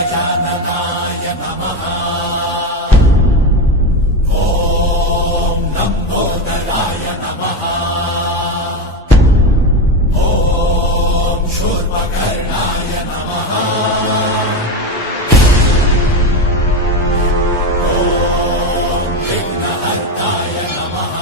गजाननाय नमः। ॐ लम्बोदराय नमः। ॐ शूर्पकर्णाय नमः। ॐ विघ्नहर्ताय नमः।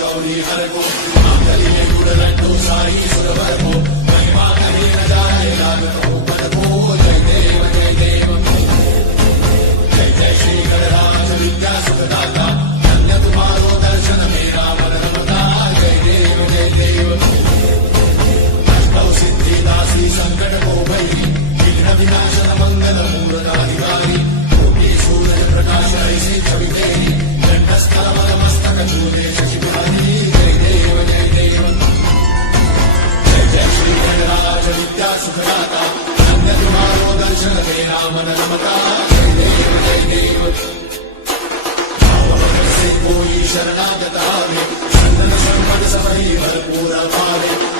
गौरी हर को मांगल्य में गुणरंडो साई सुरवर को महिमा कहे न जाए लागतो पर को जय देव जय देव जय जय श्री गणराज विद्या सुखदाता धन्य तुम्हारो दर्शन मेरा मन रमता जय देव जय देव अष्टौ सिद्धि दासी संकट को भैरी विघ्न विनाशन मंगल मूलदाधिकारी कोटि सूर्य प्रकाश ऐसे छवि तेरी दंडस्थल मस्तक चूले विद्या सुखदाता धन्य तुम्हारो दर्शन मेरा मन रमता जय देव जय देव से कोई शरणागत आवे संतन संपद सबरी भरपूर पावे